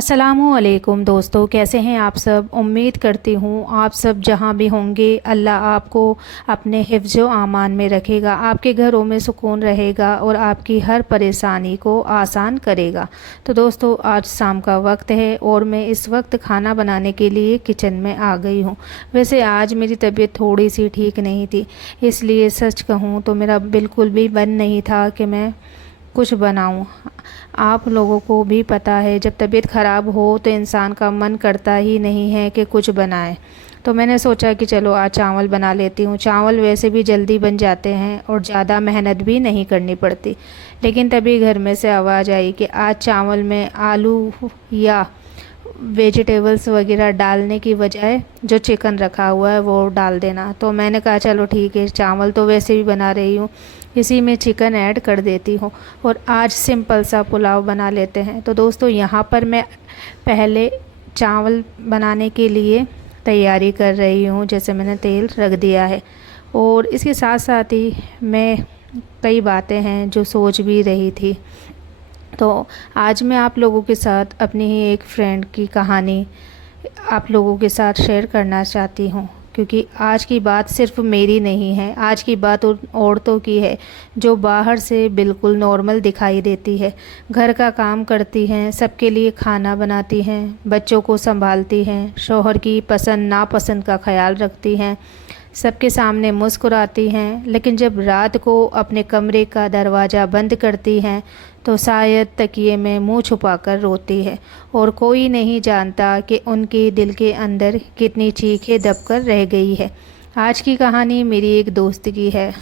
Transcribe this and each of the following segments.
अस्सलामुअलैकुम दोस्तों, कैसे हैं आप सब। उम्मीद करती हूँ आप सब जहाँ भी होंगे अल्लाह आपको अपने हिफ्ज़ व आमान में रखेगा, आपके घरों में सुकून रहेगा और आपकी हर परेशानी को आसान करेगा। तो दोस्तों, आज शाम का वक्त है और मैं इस वक्त खाना बनाने के लिए किचन में आ गई हूँ। वैसे आज मेरी तबीयत थोड़ी सी ठीक नहीं थी, इसलिए सच कहूँ तो मेरा बिल्कुल भी मन नहीं था कि मैं कुछ बनाऊं। आप लोगों को भी पता है, जब तबीयत ख़राब हो तो इंसान का मन करता ही नहीं है कि कुछ बनाए। तो मैंने सोचा कि चलो आज चावल बना लेती हूँ। चावल वैसे भी जल्दी बन जाते हैं और ज़्यादा मेहनत भी नहीं करनी पड़ती। लेकिन तभी घर में से आवाज़ आई कि आज चावल में आलू या वेजिटेबल्स वगैरह डालने की बजाय जो चिकन रखा हुआ है वो डाल देना। तो मैंने कहा चलो ठीक है, चावल तो वैसे भी बना रही हूँ, इसी में चिकन ऐड कर देती हूँ और आज सिंपल सा पुलाव बना लेते हैं। तो दोस्तों, यहाँ पर मैं पहले चावल बनाने के लिए तैयारी कर रही हूँ। जैसे मैंने तेल रख दिया है और इसके साथ साथ ही मैं कई बातें हैं जो सोच भी रही थी। तो आज मैं आप लोगों के साथ अपनी ही एक फ्रेंड की कहानी आप लोगों के साथ शेयर करना चाहती हूँ, क्योंकि आज की बात सिर्फ मेरी नहीं है, आज की बात उन औरतों की है जो बाहर से बिल्कुल नॉर्मल दिखाई देती है, घर का काम करती हैं, सबके लिए खाना बनाती हैं, बच्चों को संभालती हैं, शौहर की पसंद नापसंद का ख्याल रखती हैं, सबके सामने मुस्कुराती हैं, लेकिन जब रात को अपने कमरे का दरवाज़ा बंद करती हैं तो शायद तकिए में मुंह छुपाकर रोती है और कोई नहीं जानता कि उनके दिल के अंदर कितनी चीखें दबकर रह गई है। आज की कहानी मेरी एक दोस्त की है।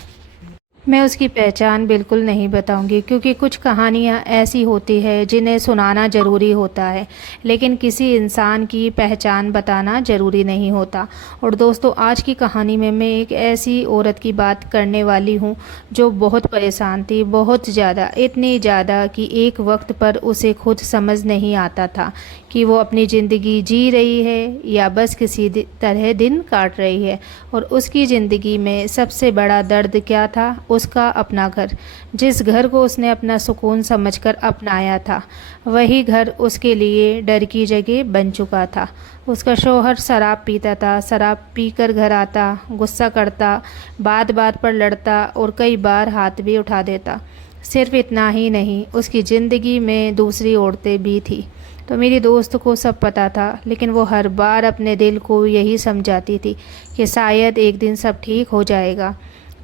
मैं उसकी पहचान बिल्कुल नहीं बताऊंगी, क्योंकि कुछ कहानियाँ ऐसी होती है जिन्हें सुनाना ज़रूरी होता है, लेकिन किसी इंसान की पहचान बताना ज़रूरी नहीं होता। और दोस्तों, आज की कहानी में मैं एक ऐसी औरत की बात करने वाली हूँ जो बहुत परेशान थी, बहुत ज़्यादा, इतनी ज़्यादा कि एक वक्त पर उसे खुद समझ नहीं आता था कि वो अपनी ज़िंदगी जी रही है या बस किसी तरह दिन काट रही है। और उसकी ज़िंदगी में सबसे बड़ा दर्द क्या था? उसका अपना घर। जिस घर को उसने अपना सुकून समझकर अपनाया था, वही घर उसके लिए डर की जगह बन चुका था। उसका शौहर शराब पीता था, शराब पीकर घर आता, गुस्सा करता, बात बात पर लड़ता और कई बार हाथ भी उठा देता। सिर्फ इतना ही नहीं, उसकी ज़िंदगी में दूसरी औरतें भी थी। तो मेरी दोस्त को सब पता था, लेकिन वो हर बार अपने दिल को यही समझाती थी कि शायद एक दिन सब ठीक हो जाएगा।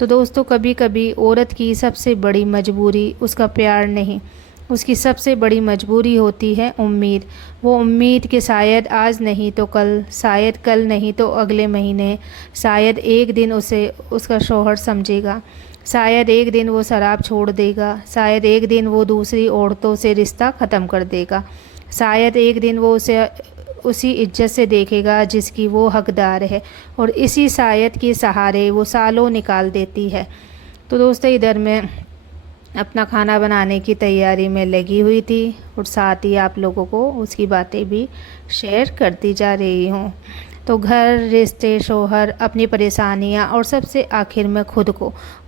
तो दोस्तों, कभी कभी औरत की सबसे बड़ी मजबूरी उसका प्यार नहीं, उसकी सबसे बड़ी मजबूरी होती है उम्मीद। वो उम्मीद कि शायद आज नहीं तो कल, शायद कल नहीं तो अगले महीने, शायद एक दिन उसे उसका शौहर समझेगा, शायद एक दिन वो शराब छोड़ देगा, शायद एक दिन वो दूसरी औरतों से रिश्ता ख़त्म कर देगा, शायद एक दिन वो उसे उसी इज्जत से देखेगा जिसकी वो हकदार है। और इसी शायद के सहारे वो सालों निकाल देती है। तो दोस्तों, इधर मैं अपना खाना बनाने की तैयारी में लगी हुई थी और साथ ही आप लोगों को उसकी बातें भी शेयर करती जा रही हूँ। तो घर, रिश्ते, शौहर, अपनी परेशानियाँ और सबसे आखिर में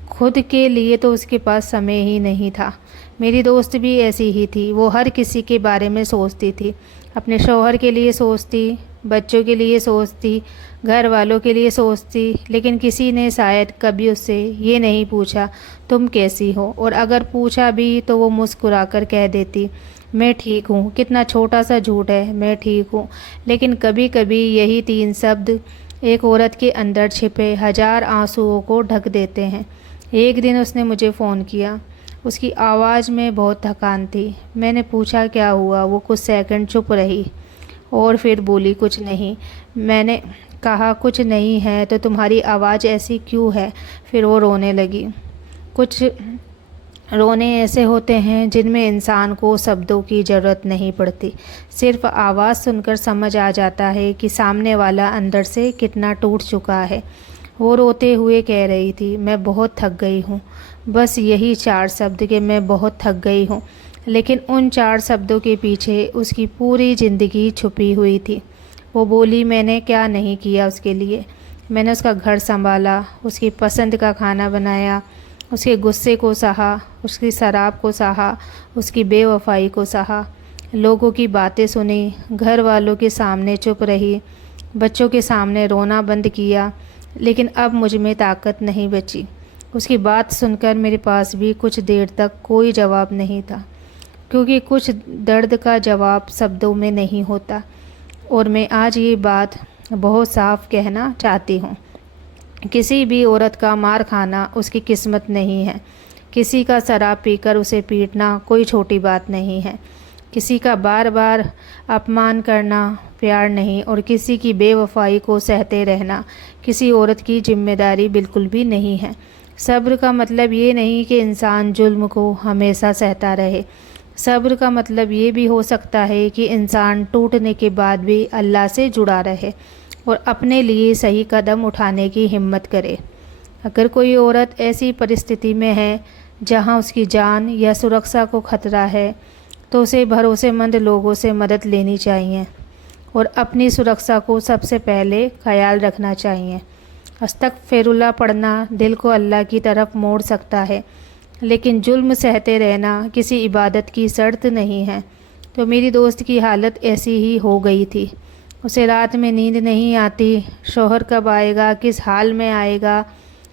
खुद के लिए तो उसके पास समय ही नहीं था। मेरी दोस्त भी ऐसी ही थी, वो हर किसी के बारे में सोचती थी। अपने शौहर के लिए सोचती, बच्चों के लिए सोचती, घर वालों के लिए सोचती, लेकिन किसी ने शायद कभी उससे ये नहीं पूछा तुम कैसी हो। और अगर पूछा भी तो वो मुस्कुराकर कह देती मैं ठीक हूँ। कितना छोटा सा झूठ है, मैं ठीक हूँ। लेकिन कभी कभी यही तीन शब्द एक औरत के अंदर छिपे हजार आंसुओं को ढक देते हैं। एक दिन उसने मुझे फ़ोन किया, उसकी आवाज़ में बहुत थकान थी। मैंने पूछा क्या हुआ? वो कुछ सेकंड चुप रही और फिर बोली कुछ नहीं। मैंने कहा कुछ नहीं है तो तुम्हारी आवाज़ ऐसी क्यों है? फिर वो रोने लगी। कुछ रोने ऐसे होते हैं जिनमें इंसान को शब्दों की ज़रूरत नहीं पड़ती, सिर्फ आवाज़ सुनकर समझ आ जाता है कि सामने वाला अंदर से कितना टूट चुका है। वो रोते हुए कह रही थी मैं बहुत थक गई हूँ। बस यही चार शब्द कि मैं बहुत थक गई हूँ, लेकिन उन चार शब्दों के पीछे उसकी पूरी ज़िंदगी छुपी हुई थी। वो बोली मैंने क्या नहीं किया उसके लिए। मैंने उसका घर संभाला, उसकी पसंद का खाना बनाया, उसके गुस्से को सहा, उसकी शराब को सहा, उसकी बेवफाई को सहा, लोगों की बातें सुनी, घर वालों के सामने चुप रही, बच्चों के सामने रोना बंद किया, लेकिन अब मुझ में ताकत नहीं बची। उसकी बात सुनकर मेरे पास भी कुछ देर तक कोई जवाब नहीं था, क्योंकि कुछ दर्द का जवाब शब्दों में नहीं होता। और मैं आज ये बात बहुत साफ कहना चाहती हूँ, किसी भी औरत का मार खाना उसकी किस्मत नहीं है। किसी का शराब पीकर उसे पीटना कोई छोटी बात नहीं है। किसी का बार बार अपमान करना प्यार नहीं, और किसी की बेवफाई को सहते रहना किसी औरत की जिम्मेदारी बिल्कुल भी नहीं है। सब्र का मतलब ये नहीं कि इंसान जुल्म को हमेशा सहता रहे। सब्र का मतलब ये भी हो सकता है कि इंसान टूटने के बाद भी अल्लाह से जुड़ा रहे और अपने लिए सही कदम उठाने की हिम्मत करे। अगर कोई औरत ऐसी परिस्थिति में है जहां उसकी जान या सुरक्षा को खतरा है, तो उसे भरोसेमंद लोगों से मदद लेनी चाहिए और अपनी सुरक्षा को सबसे पहले ख्याल रखना चाहिए। अस्तगफिरुल्लाह पढ़ना दिल को अल्लाह की तरफ मोड़ सकता है, लेकिन जुल्म सहते रहना किसी इबादत की शर्त नहीं है। तो मेरी दोस्त की हालत ऐसी ही हो गई थी। उसे रात में नींद नहीं आती, शौहर कब आएगा, किस हाल में आएगा,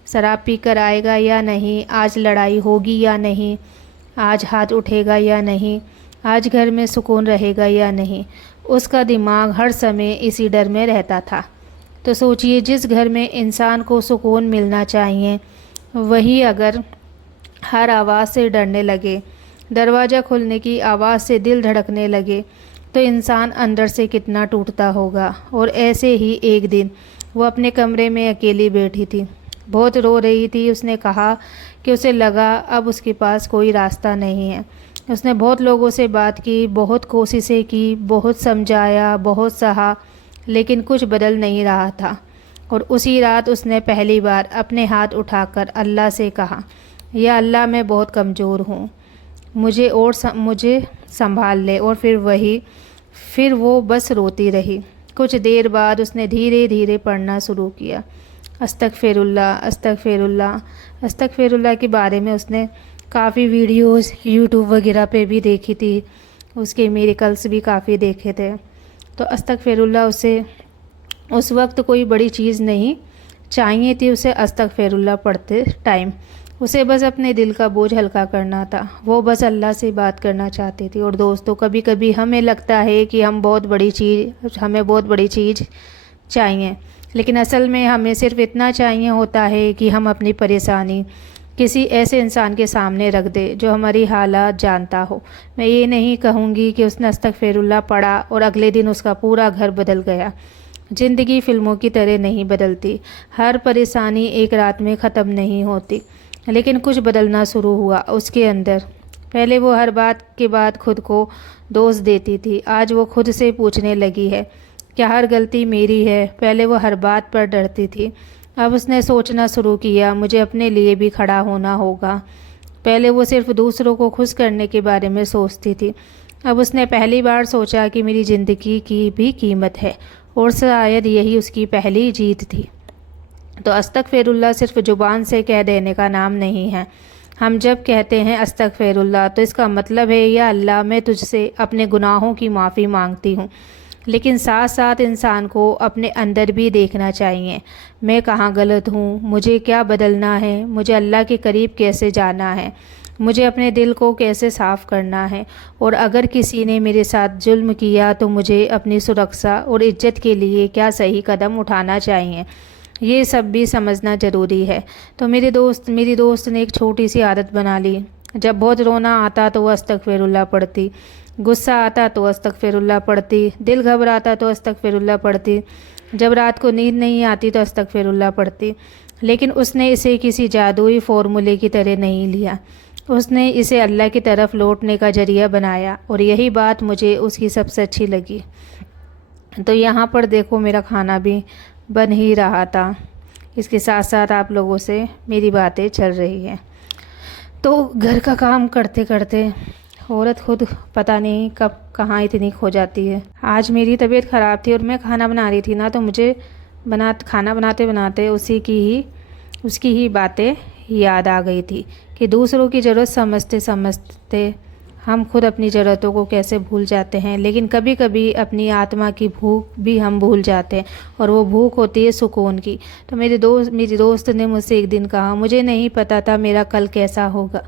शराब पीकर आएगा या नहीं, आज लड़ाई होगी या नहीं, आज हाथ उठेगा या नहीं, आज घर में सुकून रहेगा या नहीं। उसका दिमाग हर समय इसी डर में रहता था। तो सोचिए, जिस घर में इंसान को सुकून मिलना चाहिए, वही अगर हर आवाज़ से डरने लगे, दरवाज़ा खुलने की आवाज़ से दिल धड़कने लगे, तो इंसान अंदर से कितना टूटता होगा। और ऐसे ही एक दिन वो अपने कमरे में अकेली बैठी थी, बहुत रो रही थी। उसने कहा कि उसे लगा अब उसके पास कोई रास्ता नहीं है। उसने बहुत लोगों से बात की, बहुत कोशिशें की, बहुत समझाया, बहुत सहा, लेकिन कुछ बदल नहीं रहा था। और उसी रात उसने पहली बार अपने हाथ उठाकर अल्लाह से कहा, या अल्लाह मैं बहुत कमज़ोर हूँ, मुझे संभाल ले। और फिर वो बस रोती रही। कुछ देर बाद उसने धीरे धीरे पढ़ना शुरू किया, अस्तगफिरुल्लाह अस्तगफिरुल्लाह अस्तगफिरुल्लाह के बारे में उसने काफ़ी वीडियोस यूट्यूब वगैरह पे भी देखी थी, उसके मिरेकल्स भी काफ़ी देखे थे। तो अस्तगफिरुल्लाह उसे उस वक्त कोई बड़ी चीज़ नहीं चाहिए थी। उसे अस्तगफिरुल्लाह पढ़ते टाइम उसे बस अपने दिल का बोझ हल्का करना था। वो बस अल्लाह से बात करना चाहती थी। और दोस्तों, कभी कभी हमें लगता है कि हमें बहुत बड़ी चीज़ चाहिए, लेकिन असल में हमें सिर्फ इतना चाहिए होता है कि हम अपनी परेशानी किसी ऐसे इंसान के सामने रख दे जो हमारी हालात जानता हो। मैं ये नहीं कहूँगी कि उसने अस्तगफिरुल्लाह पढ़ा और अगले दिन उसका पूरा घर बदल गया। ज़िंदगी फिल्मों की तरह नहीं बदलती। हर परेशानी एक रात में ख़त्म नहीं होती, लेकिन कुछ बदलना शुरू हुआ उसके अंदर। पहले वो हर बात के बाद खुद को दोष देती थी, आज वो खुद से पूछने लगी है, क्या हर गलती मेरी है। पहले वो हर बात पर डरती थी, अब उसने सोचना शुरू किया, मुझे अपने लिए भी खड़ा होना होगा। पहले वो सिर्फ दूसरों को खुश करने के बारे में सोचती थी, अब उसने पहली बार सोचा कि मेरी ज़िंदगी की भी कीमत है, और शायद यही उसकी पहली जीत थी। तो अस्तगफिरुल्लाह सिर्फ ज़ुबान से कह देने का नाम नहीं है। हम जब कहते हैं अस्तगफिरुल्लाह, तो इसका मतलब है, या अल्लाह मैं तुझसे अपने गुनाहों की माफ़ी मांगती हूँ। लेकिन साथ साथ इंसान को अपने अंदर भी देखना चाहिए, मैं कहाँ गलत हूँ, मुझे क्या बदलना है, मुझे अल्लाह के करीब कैसे जाना है, मुझे अपने दिल को कैसे साफ़ करना है। और अगर किसी ने मेरे साथ जुल्म किया तो मुझे अपनी सुरक्षा और इज्जत के लिए क्या सही कदम उठाना चाहिए, ये सब भी समझना ज़रूरी है। तो मेरी दोस्त ने एक छोटी सी आदत बना ली। जब बहुत रोना आता तो वो अस्तगफिरुल्लाह पढ़ती, गुस्सा आता तो अस्तगफिरुल्लाह पढ़ती, दिल घबराता तो अस्तगफिरुल्लाह पढ़ती, जब रात को नींद नहीं आती तो अस्तगफिरुल्लाह पढ़ती। लेकिन उसने इसे किसी जादुई फॉर्मूले की तरह नहीं लिया, उसने इसे अल्लाह की तरफ लौटने का ज़रिया बनाया। और यही बात मुझे उसकी सबसे अच्छी लगी। तो यहाँ पर देखो, मेरा खाना भी बन ही रहा था, इसके साथ साथ आप लोगों से मेरी बातें चल रही हैं। तो घर का काम करते करते औरत खुद पता नहीं कब कहाँ इतनी खो जाती है। आज मेरी तबीयत ख़राब थी और मैं खाना बना रही थी ना, तो मुझे खाना बनाते बनाते उसकी ही बातें याद आ गई थी कि दूसरों की ज़रूरत समझते समझते हम खुद अपनी ज़रूरतों को कैसे भूल जाते हैं, लेकिन कभी कभी अपनी आत्मा की भूख भी हम भूल जाते हैं, और वो भूख होती है सुकून की। तो मेरी दोस्त ने मुझसे एक दिन कहा, मुझे नहीं पता था मेरा कल कैसा होगा,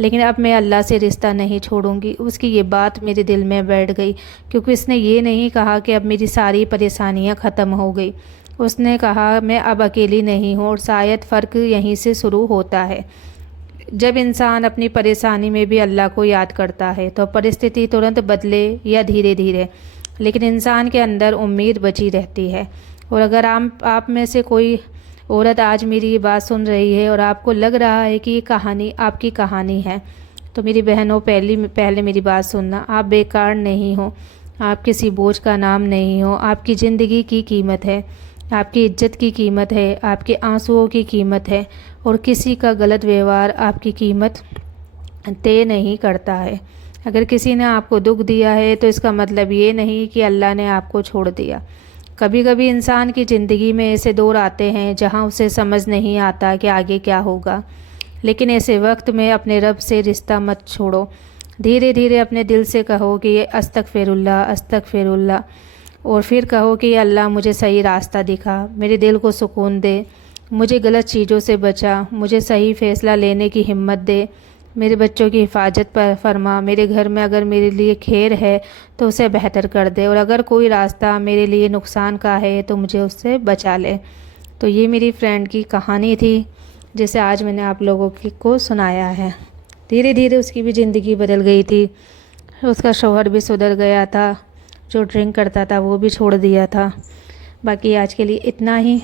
लेकिन अब मैं अल्लाह से रिश्ता नहीं छोड़ूंगी। उसकी ये बात मेरे दिल में बैठ गई, क्योंकि उसने ये नहीं कहा कि अब मेरी सारी परेशानियाँ ख़त्म हो गई। उसने कहा मैं अब अकेली नहीं हूँ, और शायद फ़र्क यहीं से शुरू होता है। जब इंसान अपनी परेशानी में भी अल्लाह को याद करता है तो परिस्थिति तुरंत बदले या धीरे धीरे, लेकिन इंसान के अंदर उम्मीद बची रहती है। और अगर आप में से कोई औरत आज मेरी ये बात सुन रही है और आपको लग रहा है कि ये कहानी आपकी कहानी है, तो मेरी बहनों, पहले मेरी बात सुनना। आप बेकार नहीं हो, आप किसी बोझ का नाम नहीं हो। आपकी ज़िंदगी की कीमत है, आपकी इज्जत की कीमत है, आपके आंसुओं की कीमत है, और किसी का गलत व्यवहार आपकी कीमत तय नहीं करता है। अगर किसी ने आपको दुख दिया है तो इसका मतलब ये नहीं कि अल्लाह ने आपको छोड़ दिया। कभी कभी इंसान की ज़िंदगी में ऐसे दौर आते हैं जहां उसे समझ नहीं आता कि आगे क्या होगा, लेकिन ऐसे वक्त में अपने रब से रिश्ता मत छोड़ो। धीरे धीरे अपने दिल से कहो कि ये अस्तगफिरुल्लाह अस्तगफिरुल्लाह, और फिर कहो कि अल्लाह मुझे सही रास्ता दिखा, मेरे दिल को सुकून दे, मुझे गलत चीज़ों से बचा, मुझे सही फ़ैसला लेने की हिम्मत दे, मेरे बच्चों की हिफाजत पर फरमा, मेरे घर में अगर मेरे लिए खैर है तो उसे बेहतर कर दे, और अगर कोई रास्ता मेरे लिए नुकसान का है तो मुझे उससे बचा ले। तो ये मेरी फ्रेंड की कहानी थी जिसे आज मैंने आप लोगों को सुनाया है। धीरे धीरे उसकी भी ज़िंदगी बदल गई थी, उसका शौहर भी सुधर गया था, जो ड्रिंक करता था वो भी छोड़ दिया था। बाकी आज के लिए इतना ही।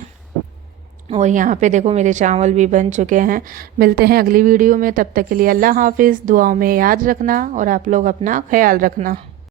और यहाँ पे देखो मेरे चावल भी बन चुके हैं। मिलते हैं अगली वीडियो में, तब तक के लिए अल्लाह हाफिज़। दुआओं में याद रखना और आप लोग अपना ख्याल रखना।